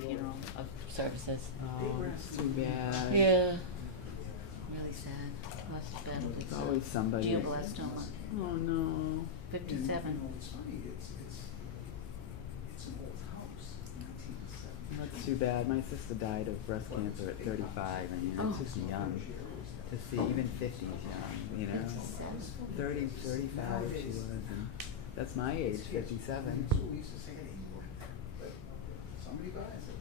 funeral of services. Oh, it's too bad. Yeah. Really sad. Lost his battle. There's always somebody. Glioblastoma. Oh no. 57. It's funny, it's an old house, 1970. That's too bad. My sister died of breast cancer at 35, and it's just young to see. Even 50 is young, you know. 30, 35 she was, and that's my age, 57. So we used to say it anymore, but somebody buys it.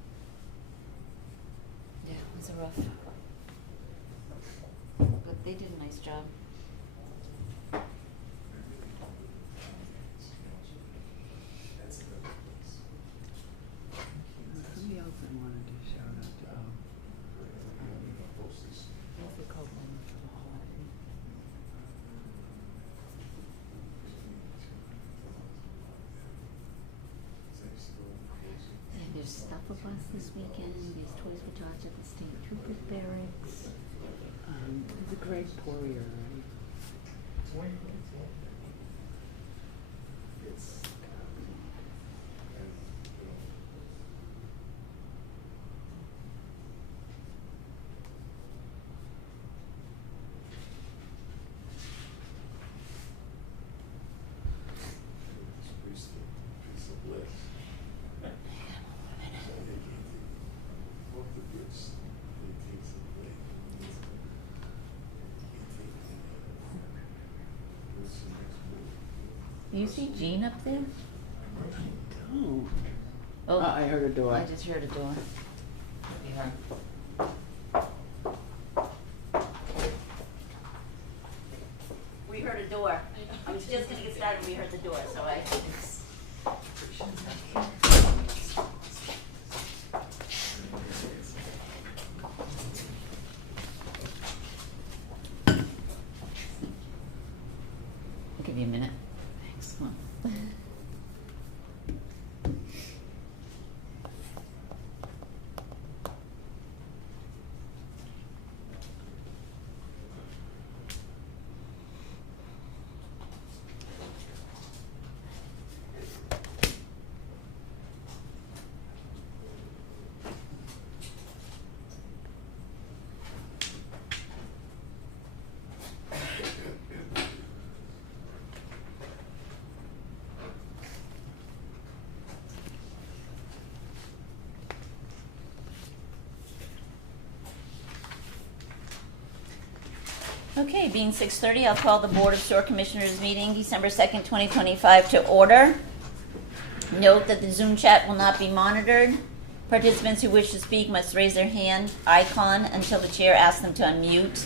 Yeah, it was a rough. But they did a nice job. Somebody else I wanted to shout out to. What's it called? And there's stuff of us this weekend. There's Toys for Tots at the State Troopers Barracks. There's a Greg Poirier, right? You see Jean up there? Oh. Oh, I heard a door. I just heard a door. We heard a door. I was just gonna get started, we heard the door, so I. I'll give you a minute. Thanks. Come on. Okay, being 6:30, I'll call the Board of Sewer Commissioners meeting December 2nd, 2025 to order. Note that the Zoom chat will not be monitored. Participants who wish to speak must raise their hand icon until the chair asks them to unmute.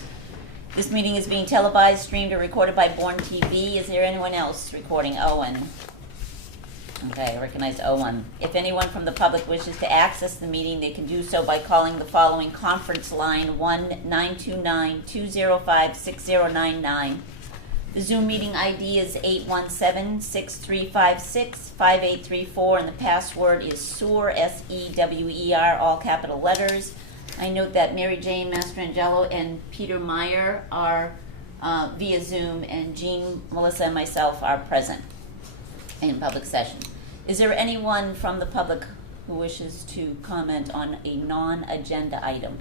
This meeting is being televised, streamed, or recorded by Bourne TV. Is there anyone else recording? Owen. Okay, I recognize Owen. If anyone from the public wishes to access the meeting, they can do so by calling the following conference line, 1-929-205-6099. The Zoom meeting ID is 817-6356-5834, and the password is SEWER, S-E-W-E-R, all capital letters. I note that Mary Jane Mastrangelo and Peter Meyer are via Zoom, and Jean, Melissa, and myself are present in public session. Is there anyone from the public who wishes to comment on a non-agenda item?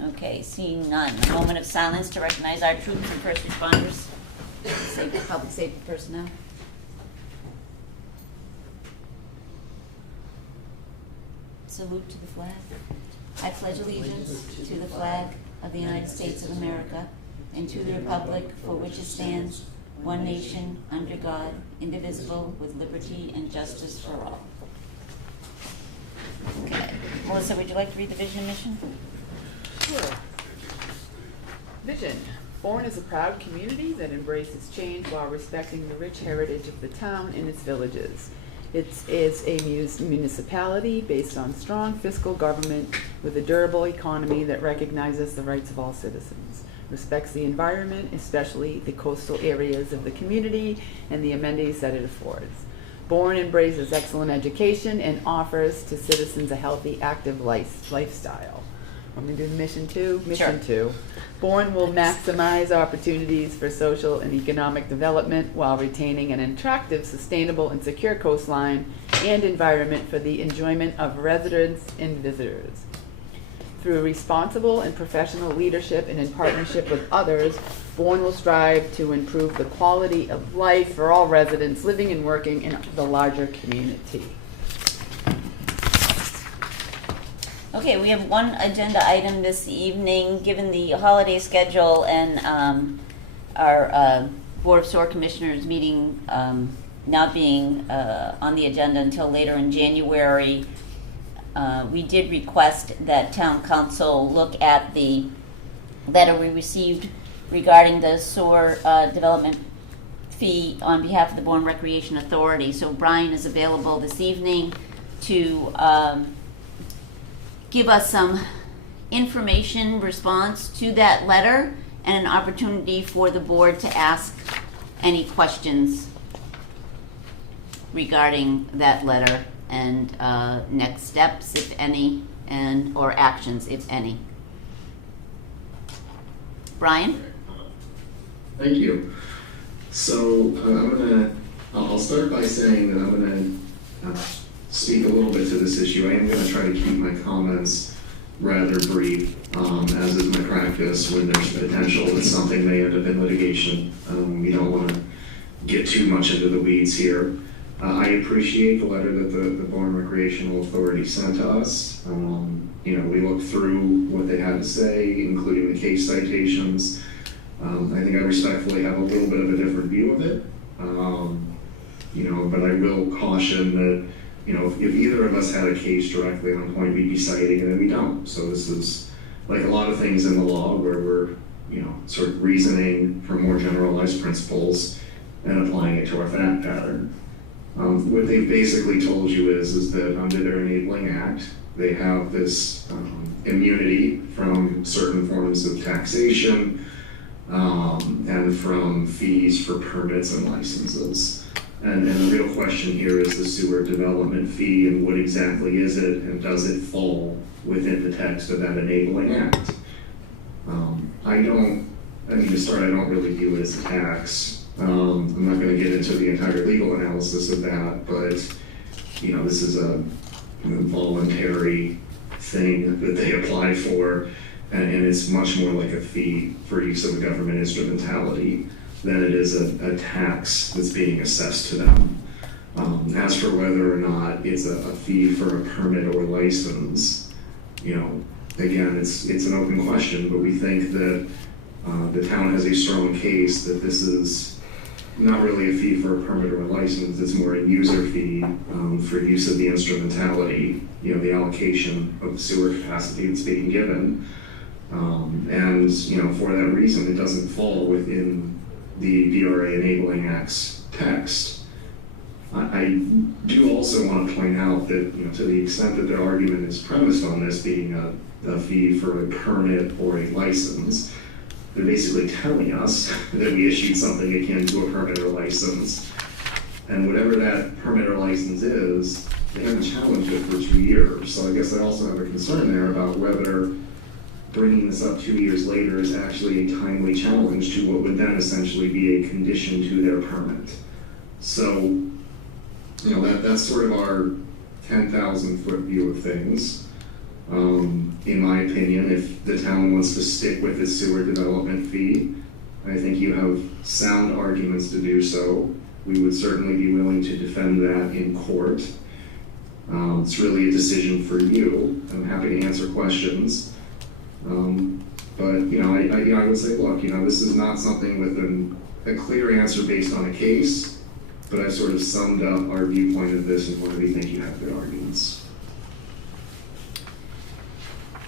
Okay, seeing none. A moment of silence to recognize our troops and first responders, public safety personnel. Salute to the flag. I pledge allegiance to the flag of the United States of America and to the republic for which it stands, one nation, under God, indivisible, with liberty and justice for all. Okay. Melissa, would you like to read the vision and mission? Sure. Vision. Bourne is a proud community that embraces change while respecting the rich heritage of the town and its villages. It is a municipality based on strong fiscal government with a durable economy that recognizes the rights of all citizens, respects the environment, especially the coastal areas of the community and the amenities that it affords. Bourne embraces excellent education and offers to citizens a healthy, active lifestyle. Want me to do mission two? Mission two. Bourne will maximize opportunities for social and economic development while retaining an attractive, sustainable, and secure coastline and environment for the enjoyment of residents and visitors. Through responsible and professional leadership and in partnership with others, Bourne will strive to improve the quality of life for all residents living and working in the larger community. Okay, we have one agenda item this evening. Given the holiday schedule and our Board of Sewer Commissioners meeting not being on the agenda until later in January, we did request that Town Council look at the letter we received regarding the sewer development fee on behalf of the Bourne Recreation Authority. So Brian is available this evening to give us some information response to that letter and an opportunity for the board to ask any questions regarding that letter and next steps, if any, and or actions, if any. Brian? Thank you. So I'll start by saying that I'm gonna speak a little bit to this issue. I am gonna try to keep my comments rather brief, as is my practice when there's potential that something may end up in litigation. We don't wanna get too much into the weeds here. I appreciate the letter that the Bourne Recreational Authority sent to us. We looked through what they had to say, including the case citations. I think I respectfully have a little bit of a different view of it. But I will caution that, if either of us had a case directly on point, we'd be citing it, and we don't. So this is like a lot of things in the law where we're, sort of reasoning from more generalized principles and applying it to our fact pattern. What they've basically told you is that under their enabling act, they have this immunity from certain forms of taxation and from fees for permits and licenses. And the real question here is the sewer development fee, and what exactly is it, and does it fall within the text of that enabling act? I don't really view it as a tax. I'm not going to get into the entire legal analysis of that, but this is a voluntary thing that they apply for, and it's much more like a fee for use of a government instrumentality than it is a tax that's being assessed to them. As for whether or not it's a fee for a permit or license, again, it's an open question, but we think that the town has a strong case that this is not really a fee for a permit or a license. It's more a user fee for use of the instrumentality, the allocation of the sewer capacity that's being given. And for that reason, it doesn't fall within the BRA Enabling Act's text. I do also want to point out that, to the extent that their argument is premised on this being a fee for a permit or a license, they're basically telling us that we issued something akin to a permit or license. And whatever that permit or license is, they haven't challenged it for 2 years. So I guess I also have a concern there about whether bringing this up 2 years later is actually a timely challenge to what would then essentially be a condition to their permit. So, that's sort of our 10,000 foot view of things. In my opinion, if the town wants to stick with its sewer development fee, I think you have sound arguments to do so. We would certainly be willing to defend that in court. It's really a decision for you. I'm happy to answer questions. But I would say, look, this is not something with a clear answer based on a case, but I've sort of summed up our viewpoint of this and why we think you have good arguments.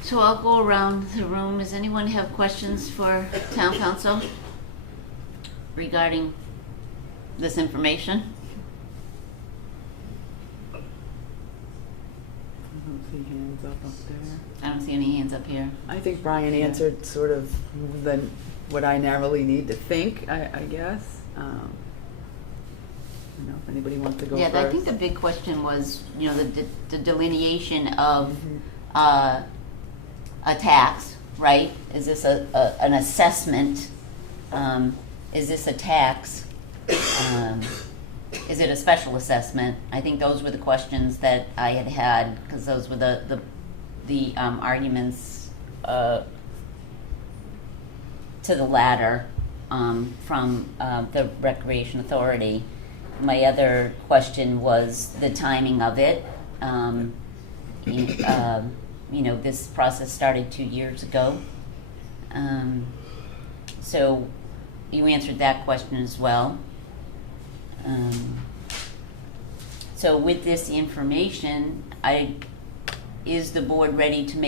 So I'll go around the room. Does anyone have questions for Town Council regarding this information? I don't see hands up there. I don't see any hands up here. I think Brian answered sort of what I narrowly need to think, I guess. I don't know if anybody wants to go first. Yeah, I think the big question was, the delineation of a tax, right? Is this an assessment? Is this a tax? is it a special assessment? I think those were the questions that I had, because those were the arguments to the latter from the Recreation Authority. My other question was the timing of it. This process started 2 years ago. So you answered that question as well. So with this information, is the board ready to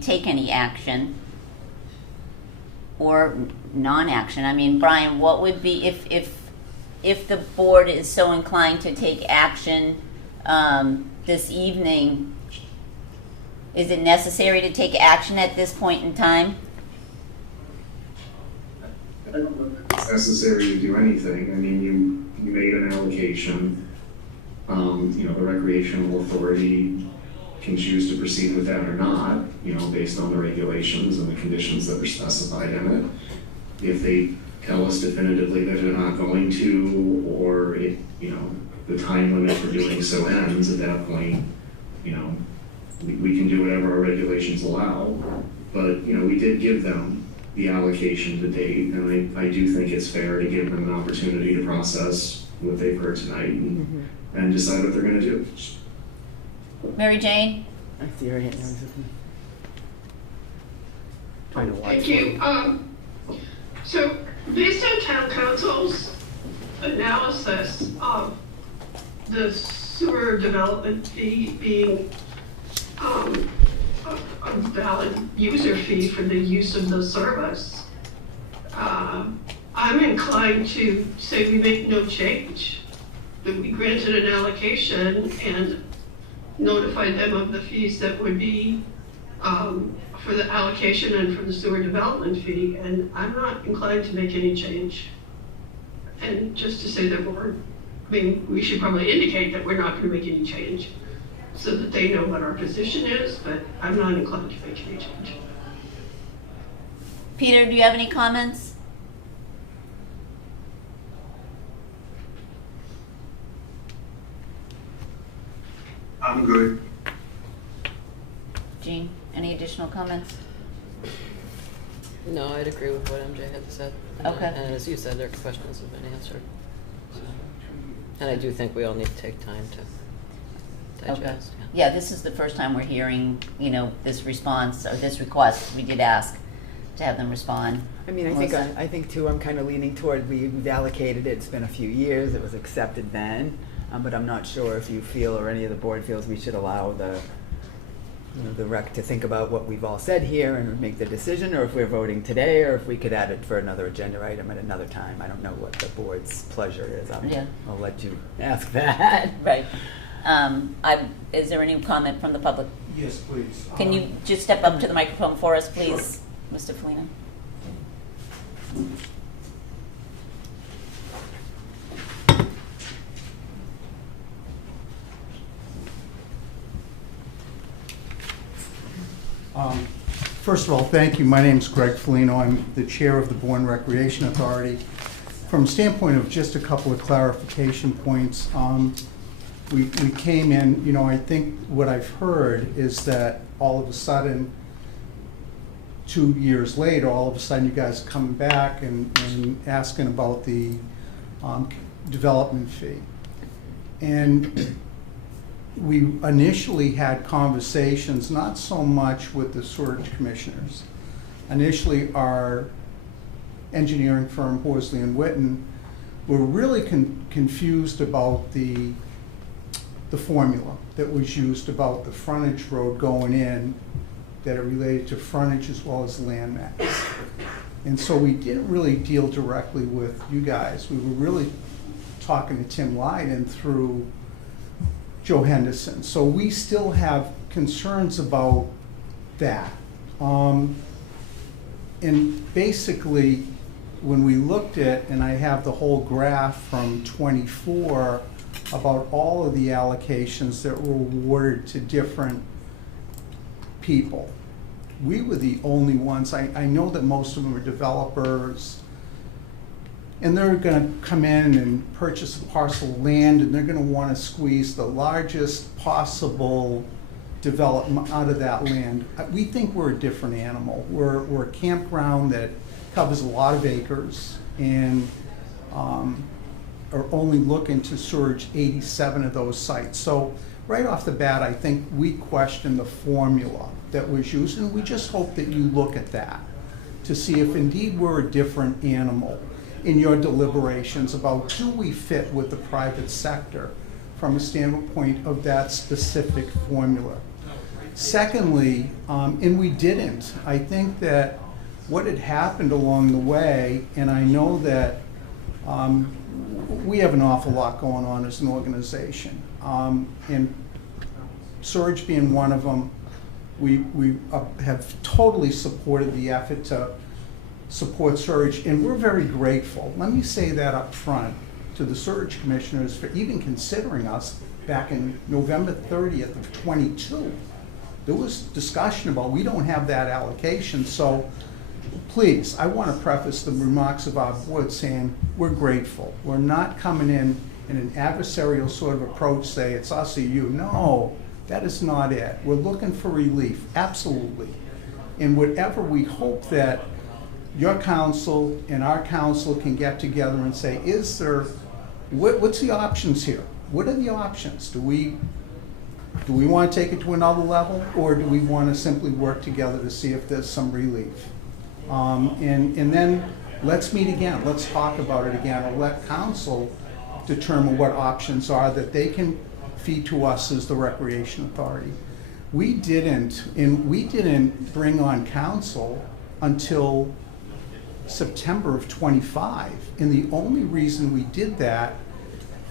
take any action or non-action? I mean, Brian, what would be if the board is so inclined to take action this evening? Is it necessary to take action at this point in time? I don't know if it's necessary to do anything. I mean, you made an allocation. The recreational authority can choose to proceed with that or not, based on the regulations and the conditions that are specified in it. If they tell us definitively that they're not going to, or if, the time limit for doing so ends at that point, we can do whatever our regulations allow. But, we did give them the allocation to date, and I do think it's fair to give them an opportunity to process what they've heard tonight and decide what they're going to do. Mary Jane? I see her hand. Trying to watch. Thank you. So based on town council's analysis of the sewer development fee being a valid user fee for the use of the service, I'm inclined to say we make no change, that we granted an allocation and notified them of the fees that would be for the allocation and for the sewer development fee, and I'm not inclined to make any change. And just to say that we should probably indicate that we're not going to make any change so that they know what our position is, but I'm not inclined to make any change. Peter, do you have any comments? I'm good. Jean, any additional comments? No, I'd agree with what MJ had said. Okay. And as you said, their questions have been answered. So. And I do think we all need to take time to digest. Okay. Yeah, this is the first time we're hearing, this response or this request. We did ask to have them respond. I mean, I think too, I'm kind of leaning toward we've allocated it. It's been a few years. It was accepted then. But I'm not sure if you feel or any of the board feels we should allow the rec to think about what we've all said here and make the decision, or if we're voting today, or if we could add it for another agenda item at another time. I don't know what the board's pleasure is. I'll let you ask that. Right. Is there any comment from the public? Yes, please. Can you just step up to the microphone for us, please, Mr. Felino? First of all, thank you. My name is Greg Felino. I'm the chair of the Bourne Recreation Authority. From a standpoint of just a couple of clarification points, we came in, I think what I've heard is that all of a sudden, 2 years later, all of a sudden you guys are coming back and asking about the development fee. And we initially had conversations, not so much with the sewer commissioners. Initially, our engineering firm, Horsley and Witten, were really confused about the formula that was used about the frontage road going in, that it related to frontage as well as land mass. And so we didn't really deal directly with you guys. We were really talking to Tim Lyden through Joe Henderson. So we still have concerns about that. And basically, when we looked at, and I have the whole graph from 24 about all of the allocations that were awarded to different people, we were the only ones. I know that most of them are developers, and they're gonna come in and purchase a parcel of land, and they're gonna wanna squeeze the largest possible development out of that land. We think we're a different animal. We're a campground that covers a lot of acres, and are only looking to surge 87 of those sites. So right off the bat, I think we question the formula that was used, and we just hope that you look at that to see if indeed we're a different animal in your deliberations about do we fit with the private sector from a standpoint of that specific formula. Secondly, and we didn't, I think that what had happened along the way, and I know that we have an awful lot going on as an organization, and Surge being one of them, we have totally supported the effort to support Surge, and we're very grateful. Let me say that up front to the Surge commissioners for even considering us back in November 30th of 22. There was discussion about we don't have that allocation, so please, I want to preface the remarks of our board saying we're grateful. We're not coming in an adversarial sort of approach, say it's us or you. No, that is not it. We're looking for relief, absolutely. And whatever, we hope that your council and our council can get together and say, is there, what's the options here? What are the options? Do we want to take it to another level, or do we want to simply work together to see if there's some relief? And then let's meet again, let's talk about it again, or let council determine what options are that they can feed to us as the Recreation Authority. We didn't bring on council until September of 25, and the only reason we did that,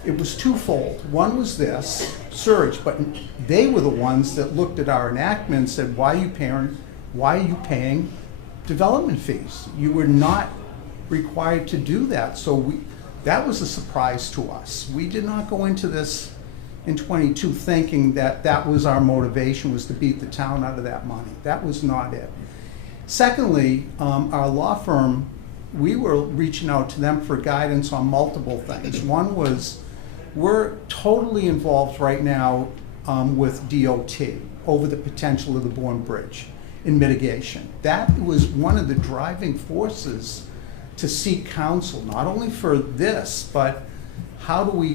it was twofold. One was this, Surge, but they were the ones that looked at our enactment and said, why are you paying development fees? You were not required to do that. So that was a surprise to us. We did not go into this in 22 thinking that that was our motivation, was to beat the town out of that money. That was not it. Secondly, our law firm, we were reaching out to them for guidance on multiple things. One was, we're totally involved right now with DOT over the potential of the Bourne Bridge in mitigation. That was one of the driving forces to seek counsel, not only for this, but how do we,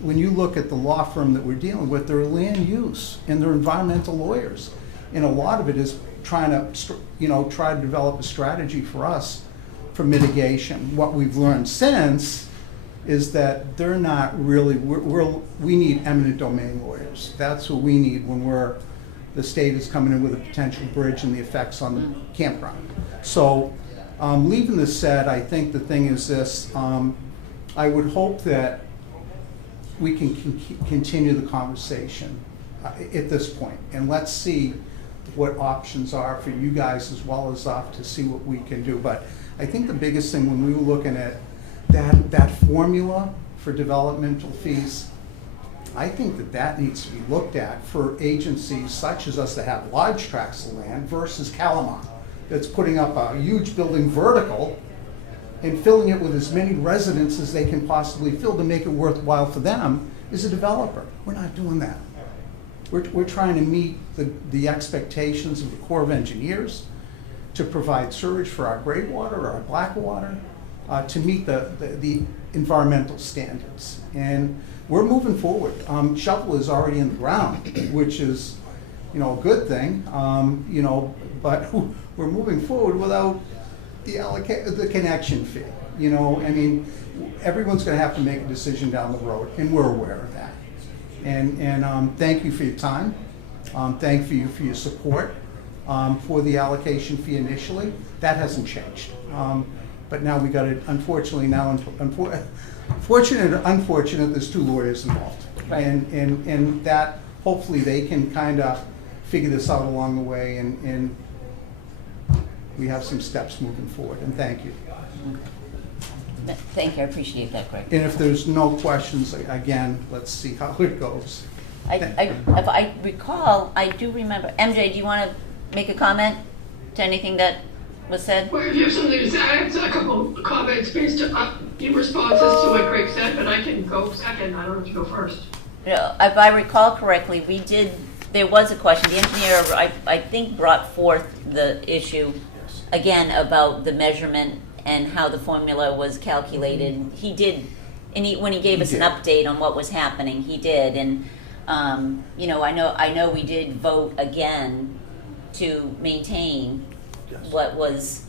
when you look at the law firm that we're dealing with, they're land use and they're environmental lawyers. And a lot of it is trying to, try to develop a strategy for us for mitigation. What we've learned since is that they're not really, we need eminent domain lawyers. That's what we need when the state is coming in with a potential bridge and the effects on the campground. So leaving this said, I think the thing is this, I would hope that we can continue the conversation at this point, and let's see what options are for you guys as well as us to see what we can do. But I think the biggest thing when we were looking at that formula for developmental fees, I think that needs to be looked at for agencies such as us that have large tracts of land versus Calamar, that's putting up a huge building vertical and filling it with as many residents as they can possibly fill to make it worthwhile for them as a developer. We're not doing that. We're trying to meet the expectations of the Corps of Engineers to provide sewage for our gray water or our black water, to meet the environmental standards. And we're moving forward. Shovel is already in the ground, which is, a good thing, but we're moving forward without the connection fee. Everyone's gonna have to make a decision down the road, and we're aware of that. And thank you for your time. Thank you for your support for the allocation fee initially. That hasn't changed. But now we got it, unfortunately, fortunate or unfortunate, there's two lawyers involved. Right. And that, hopefully they can kind of figure this out along the way, and we have some steps moving forward, and thank you. Thank you, I appreciate that, Greg. And if there's no questions, again, let's see how it goes. If I recall, I do remember, MJ, do you want to make a comment to anything that was said? Well, if you have something to say, I have a couple of comments based on your responses to what Greg said, but I can go second. I don't have to go first. If I recall correctly, there was a question. The engineer, I think, brought forth the issue again about the measurement and how the formula was calculated. He did, and when he gave us an update on what was happening, he did. And you know, I know we did vote again to maintain what was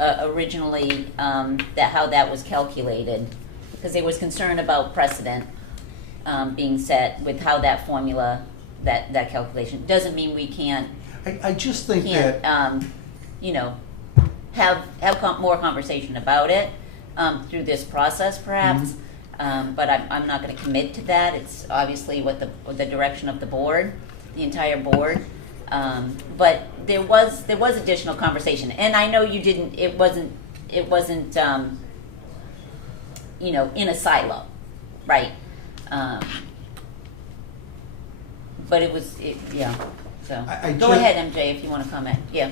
originally how that was calculated, because there was concern about precedent being set with how that formula, that calculation. Doesn't mean we can't I just think that, you know, have more conversation about it through this process, perhaps. But I'm not going to commit to that. It's obviously what the direction of the board, the entire board. But there was additional conversation, and I know you didn't. It wasn't you know, in a silo, right? But it was, yeah. So I go just- ahead, MJ, if you want to comment. Yeah.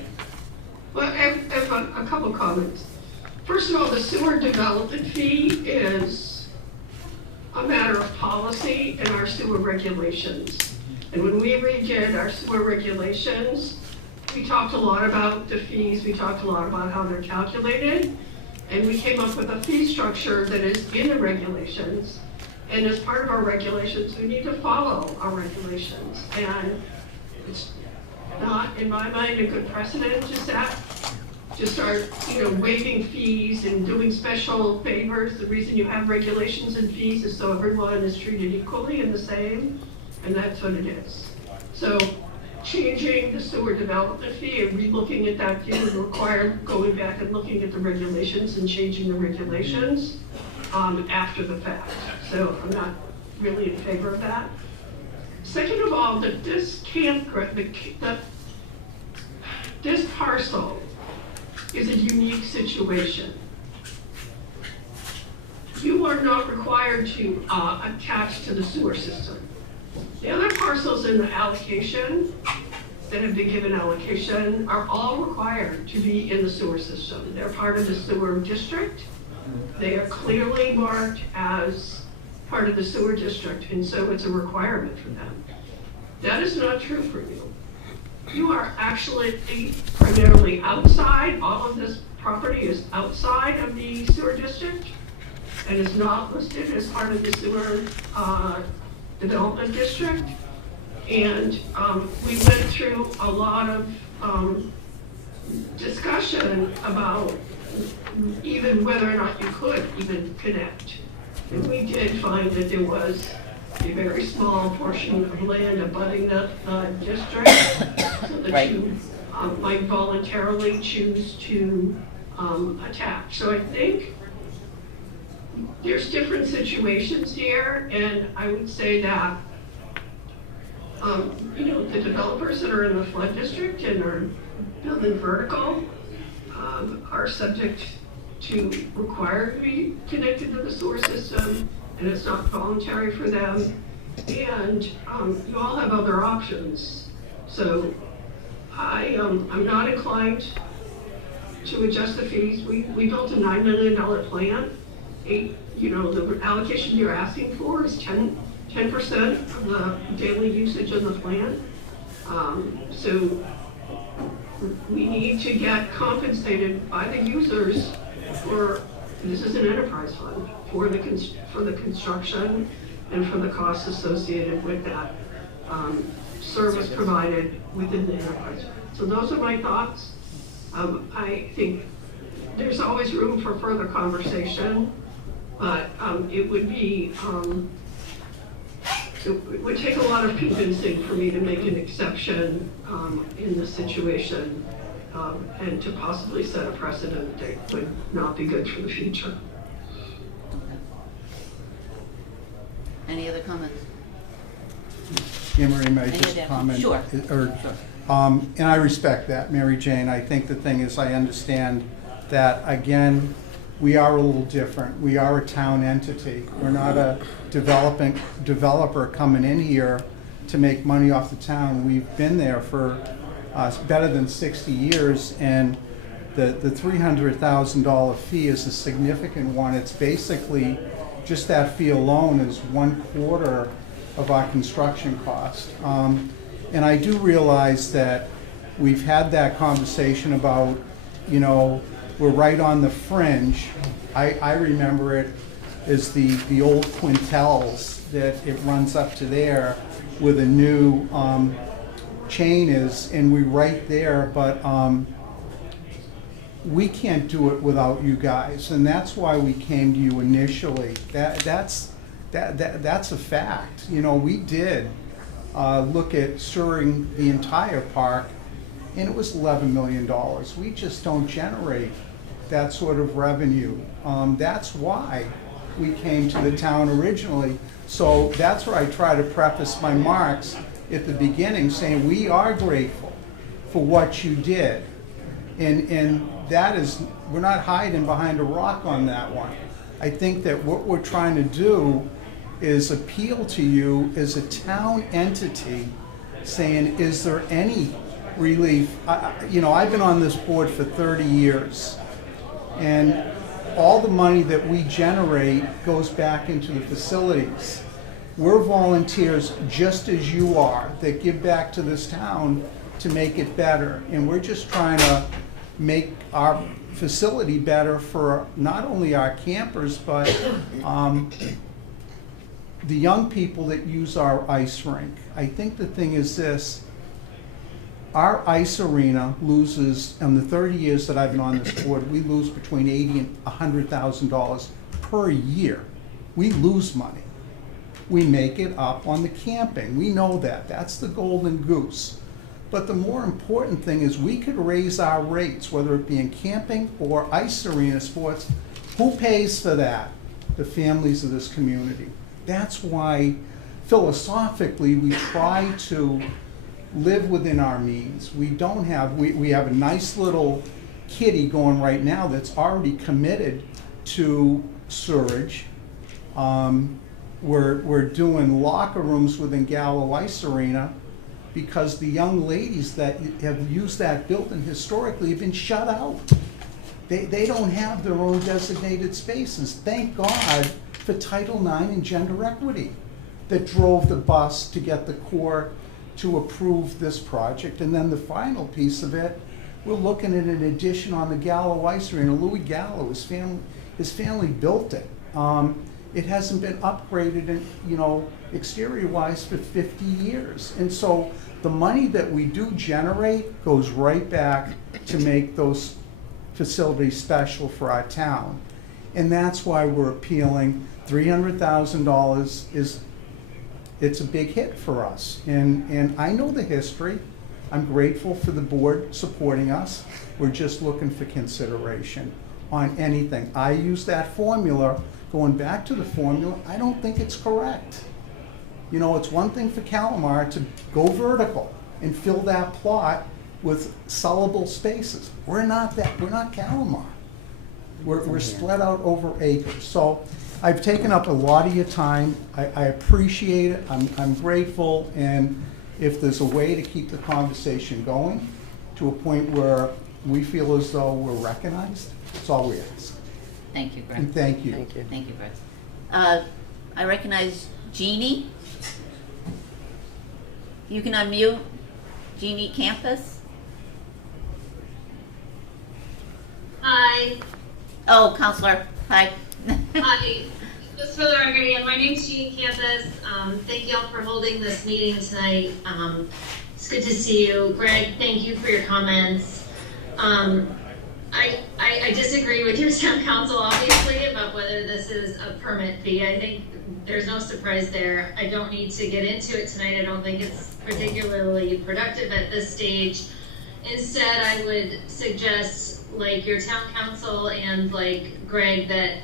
Well, I have a couple comments. First of all, the sewer development fee is a matter of policy in our sewer regulations. And when we redid our sewer regulations, we talked a lot about the fees, we talked a lot about how they're calculated, and we came up with a fee structure that is in the regulations. And as part of our regulations, we need to follow our regulations. And it's not, in my mind, a good precedent to start, you know, waiving fees and doing special favors. The reason you have regulations and fees is so everyone is treated equally and the same, and that's what it is. So changing the sewer development fee and relooking at that fee would require going back and looking at the regulations and changing the regulations after the fact. So I'm not really in favor of that. Second of all, that this this parcel is a unique situation. You are not required to attach to the sewer system. The other parcels in the allocation that have been given allocation are all required to be in the sewer system. They're part of the sewer district. They are clearly marked as part of the sewer district, and so it's a requirement for them. That is not true for you. You are actually primarily outside. All of this property is outside of the sewer district and is not listed as part of the sewer development district. And we went through a lot of discussion about even whether or not you could even connect. And we did find that there was a very small portion of land abutting the district, so that Right. you might voluntarily choose to attach. So I think there's different situations here, and I would say that you know, the developers that are in the flood district and are building vertical are subject to require to be connected to the sewer system, and it's not voluntary for them. And you all have other options. So I'm not inclined to adjust the fees. We built a $9 million plant. You know, the allocation you're asking for is 10% of the daily usage of the plant. So we need to get compensated by the users for, this is an enterprise fund, for the construction and for the costs associated with that service provided within the enterprise. So those are my thoughts. I think there's always room for further conversation, but it would be, it would take a lot of convincing for me to make an exception in this situation and to possibly set a precedent that would not be good for the future. Any other comments? Anne Marie, may I Any just other- comment? Sure. And I respect that, Mary Jane. I think the thing is, I understand that, again, we are a little different. We are a town entity. We're not a developer coming in here to make money off the town. We've been there for better than 60 years, and the $300,000 fee is a significant one. It's basically, just that fee alone is 1/4 of our construction cost. And I do realize that we've had that conversation about, you know, we're right on the fringe. I remember it as the old quintels, that it runs up to there where the new chain is, and we're right there, but we can't do it without you guys, and that's why we came to you initially. That's a fact. You know, we did look at sewering the entire park, and it was $11 million. We just don't generate that sort of revenue. That's why we came to the town originally. So that's where I try to preface my marks at the beginning, saying we are grateful for what you did. And that is, we're not hiding behind a rock on that one. I think that what we're trying to do is appeal to you as a town entity, saying, is there any relief? You know, I've been on this board for 30 years, and all the money that we generate goes back into the facilities. We're volunteers just as you are that give back to this town to make it better. And we're just trying to make our facility better for not only our campers, but the young people that use our ice rink. I think the thing is this, our ice arena loses, in the 30 years that I've been on this board, we lose between $80,000 and $100,000 per year. We lose money. We make it up on the camping. We know that. That's the golden goose. But the more important thing is we could raise our rates, whether it be in camping or ice arena sports. Who pays for that? The families of this community. That's why philosophically we try to live within our means. We don't have, we have a nice little kitty going right now that's already committed to sewerage. We're doing locker rooms within Gallo Ice Arena because the young ladies that have used that building historically have been shut out. They don't have their own designated spaces. Thank God for Title IX and gender equity that drove the bus to get the court to approve this project. And then the final piece of it, we're looking at an addition on the Gallo Ice Arena. Louis Gallo, his family built it. It hasn't been upgraded, in, you know, exterior-wise for 50 years. And so the money that we do generate goes right back to make those facilities special for our town. And that's why we're appealing. $300,000 is, it's a big hit for us. And I know the history. I'm grateful for the board supporting us. We're just looking for consideration on anything. I use that formula. Going back to the formula, I don't think it's correct. You know, it's one thing for Calamar to go vertical and fill that plot with sellable spaces. We're not that, we're not Calamar. We're spread out over acres. So I've taken up a lot of your time. I appreciate it. I'm grateful. And if there's a way to keep the conversation going to a point where we feel as though we're recognized, that's all we ask. Thank you, Greg. And thank you. Thank you. Thank you, Greg. I recognize Jeannie. You can unmute. Jeannie Campus. Hi. Oh, Counselor. Hi. Hi. Just for the record again, my name's Jean Campus. Thank you all for holding this meeting tonight. It's good to see you. Greg, thank you for your comments. I disagree with your town council, obviously, about whether this is a permit fee. I think there's no surprise there. I don't need to get into it tonight. I don't think it's particularly productive at this stage. Instead, I would suggest, like your town council and like Greg, that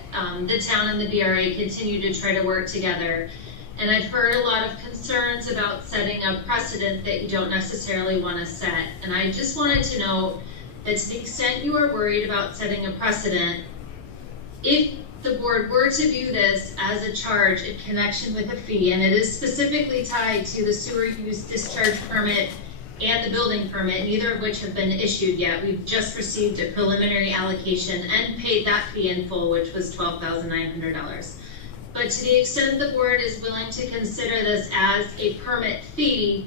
the town and the BRA continue to try to work together. And I've heard a lot of concerns about setting a precedent that you don't necessarily want to set. And I just wanted to know that to the extent you are worried about setting a precedent, if the board were to view this as a charge in connection with a fee, and it is specifically tied to the sewer use discharge permit and the building permit, neither of which have been issued yet. We've just received a preliminary allocation and paid that fee in full, which was $12,900. But to the extent the board is willing to consider this as a permit fee,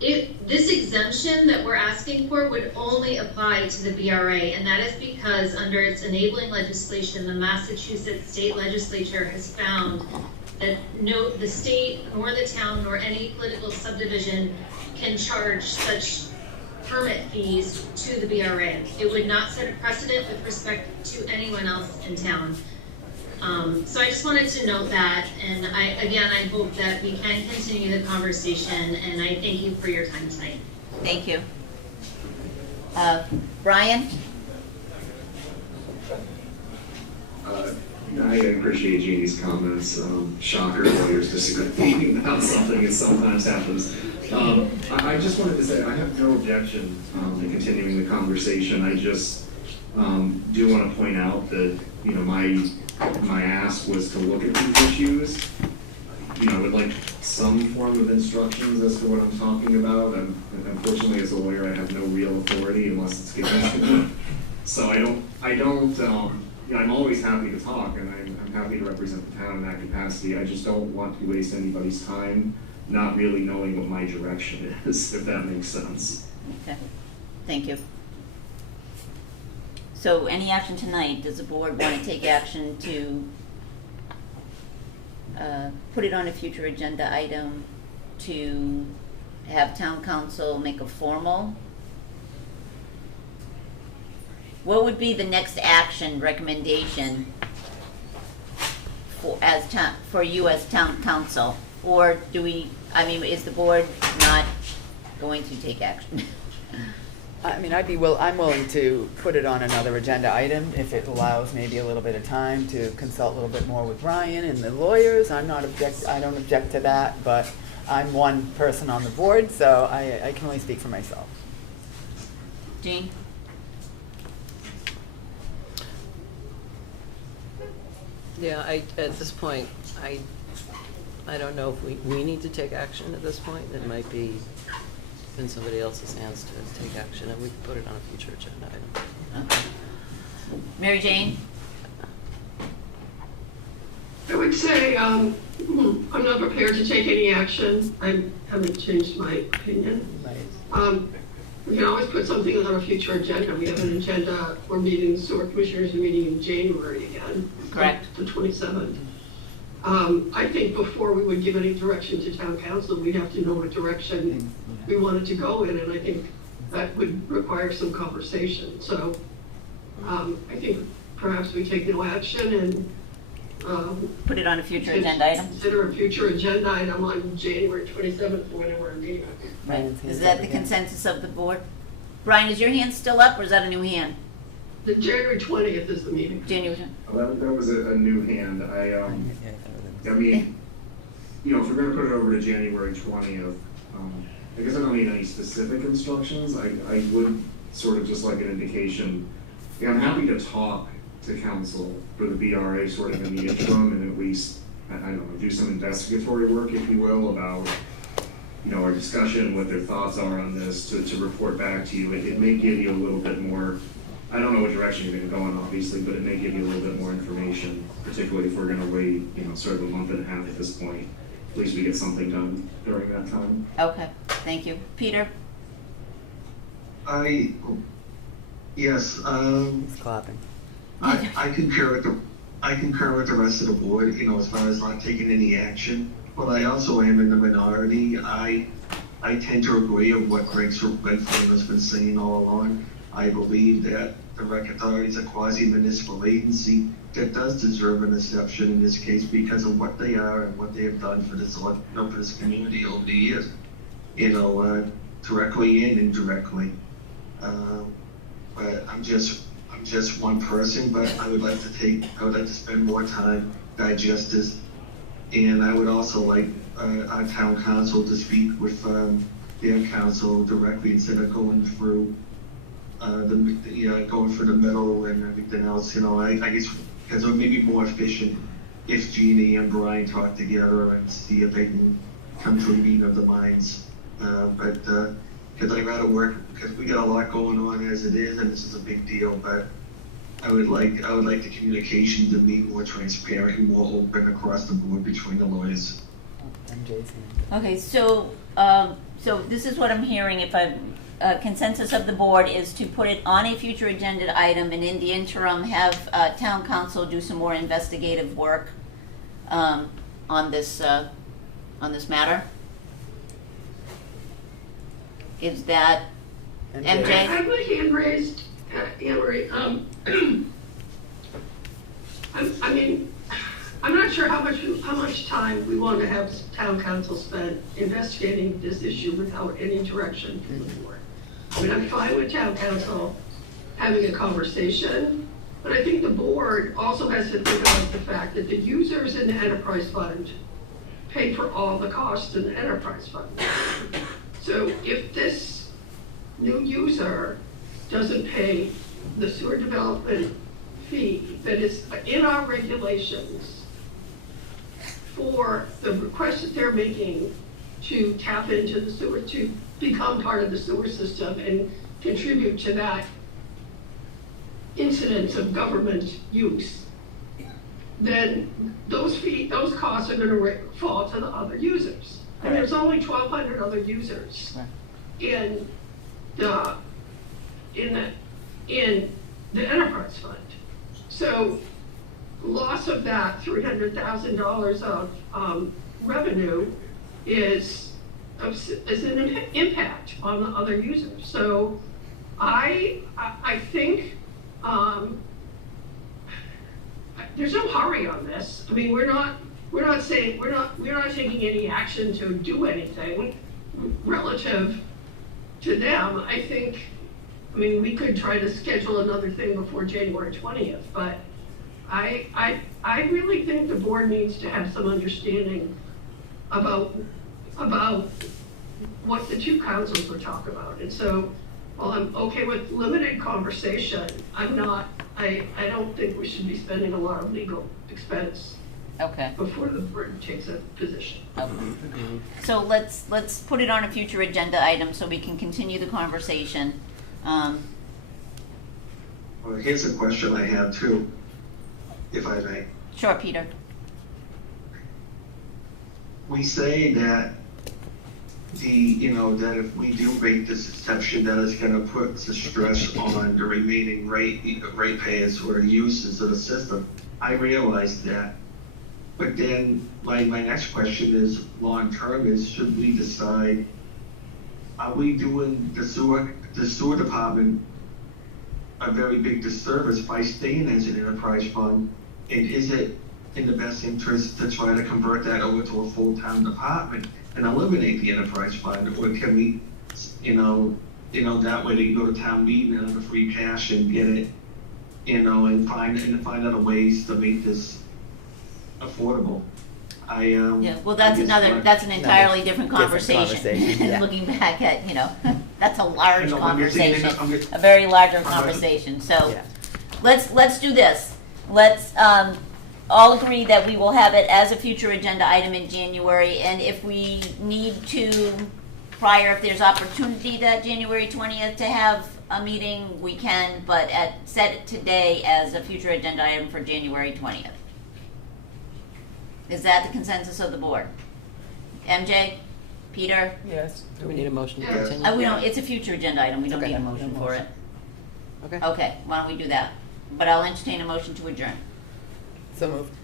this exemption that we're asking for would only apply to the BRA, and that is because under its enabling legislation, the Massachusetts state legislature has found that the state nor the town nor any political subdivision can charge such permit fees to the BRA. It would not set a precedent with respect to anyone else in town. So I just wanted to note that, and I hope that we can continue the conversation, and I thank you for your time tonight. Thank you. Brian? I appreciate Jeannie's comments. Shocker, lawyers disagreeing about something, it sometimes happens. I just wanted to say I have no objection to continuing the conversation. I just do want to point out that, you know, my ask was to look at these issues. You know, I would like some form of instructions as to what I'm talking about. And unfortunately, as a lawyer, I have no real authority unless it's given to me. So you know, I'm always happy to talk, and I'm happy to represent the town in that capacity. I just don't want to waste anybody's time not really knowing what my direction is, if that makes sense. Okay, thank you. So any action tonight, does the board want to take action to put it on a future agenda item, to have town council make a formal? What would be the next action recommendation for you as town council? Or do we, I mean, is the board not going to take action? I mean, I'm willing to put it on another agenda item if it allows maybe a little bit of time to consult a little bit more with Ryan and the lawyers. I don't object to that, but I'm one person on the board, so I can only speak for myself. Jean? Yeah, at this point, I don't know if we need to take action at this point. It might be in somebody else's hands to take action, and we can put it on a future agenda item. Okay. Mary Jane? I would say, I'm not prepared to take any action. I haven't changed my opinion. Right. We can always put something on a future agenda. We have an agenda, we're meeting, sewer commissioners are meeting in January again. Correct. The 27th. I think before we would give any direction to town council, we'd have to know what direction we wanted to go in, and I think that would require some conversation. So I think perhaps we take no action and Put it on a future agenda item? consider a future agenda item on January 27th for whenever we're meeting. Right. Is that the consensus of the board? Brian, is your hand still up, or is that a new hand? The January 20th is the meeting. January. That was a new hand. I mean, you know, if we're gonna put it over to January 20th, I guess I don't need any specific instructions. I would sort of just like an indication. Yeah, I'm happy to talk to council for the BRA sort of in the interim, and at least, I don't know, do some investigatory work, if you will, about, you know, our discussion, what their thoughts are on this, to report back to you. It may give you a little bit more, I don't know what direction you're gonna go in, obviously, but it may give you a little bit more information, particularly if we're gonna wait, you know, sort of a month and a half at this point. At least we get something done during that time. Okay, thank you. Peter? Yes, He's clapping. I concur with the rest of the board, you know, as far as not taking any action. But I also am in the minority. I tend to agree with what Greg has been saying all along. I believe that the rec authority is a quasi-municipal agency that does deserve an exception in this case because of what they are and what they have done for this community over the years. You know, directly and indirectly. But I'm just one person, but I would like to spend more time, digest this. And I would also like our town council to speak with their council directly instead of going through going for the middle and everything else. You know, I guess because it would be more efficient if Jeannie and Brian talk together and see if they can come to a meeting of the minds. But because I'd rather work, because we got a lot going on as it is, and this is a big deal, but I would like the communication to be more transparent and more open across the board between the lawyers. Okay, so, so this is what I'm hearing, if consensus of the board is to put it on a future agenda item, and in the interim, have, town council do some more investigative work, on this matter? Is that, I MJ? have my hand raised, Anne Marie. I mean, I'm not sure how much time we want to have town council spend investigating this issue without any direction from the board. I mean, I'm fine with town council having a conversation, but I think the board also has to think about the fact that the users in the enterprise fund pay for all the costs in the enterprise fund. So if this new user doesn't pay the sewer development fee that is in our regulations for the request that they're making to tap into the sewer, to become part of the sewer system and contribute to that incidence of government use, then those costs are gonna fall to the other users. And there's only 1,200 other users in the enterprise fund. So loss of that $300,000 of revenue is an impact on the other users. So I think there's no hurry on this. I mean, we're not taking any action to do anything relative to them. I mean, we could try to schedule another thing before January 20th, but I really think the board needs to have some understanding about what the two councils were talking about. And so, while I'm okay with limited conversation, I don't think we should be spending a lot of legal expense Okay. before the board takes a position. Okay. So let's put it on a future agenda item so we can continue the conversation. Well, here's a question I have too, if I may. Sure, Peter. We say that that if we do make this exception, that it's gonna put the stress on the remaining ratepayers or users of the system. I realize that. But then my next question is, long-term, is should we decide, are we doing the sewer department a very big disservice by staying as an enterprise fund? And is it in the best interest to try to convert that over to a full-time department and eliminate the enterprise fund? Or can we, that way they can go to town meeting and have a free cash and get it, and find other ways to make this affordable? Yeah, well, that's an entirely different conversation. yeah. Looking back at, that's a large No, I'm just saying, conversation, a very larger conversation. So Yeah. let's do this. Let's all agree that we will have it as a future agenda item in January, and if we need to, if there's opportunity that January 20th to have a meeting, we can, but set it today as a future agenda item for January 20th. Is that the consensus of the board? MJ? Peter? Yes. Do we need a motion to Yes. continue? We don't, it's a future agenda item, we don't Okay. need a motion for it. Okay. Okay, why don't we do that? But I'll entertain a motion to adjourn. So moved.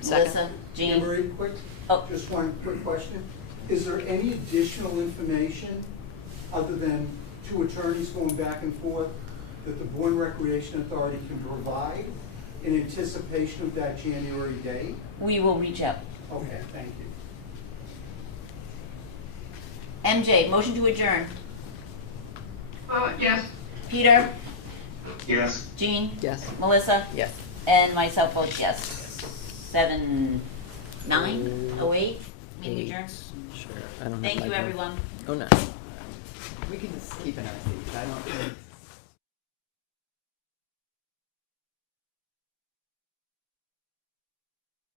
Second. Melissa, Jean? Marie, quick, Oh. just one quick question. Is there any additional information other than two attorneys going back and forth that the Bourne Recreation Authority can provide in anticipation of that January date? We will reach out. Okay, thank you. MJ, motion to adjourn. Yes. Peter? Yes. Jean? Yes. Melissa? Yes. And myself votes yes. 7-9-08, meeting adjourned. Sure. I don't have Thank my you, vote. everyone. Oh, no. We can just keep an eye on these. I don't think.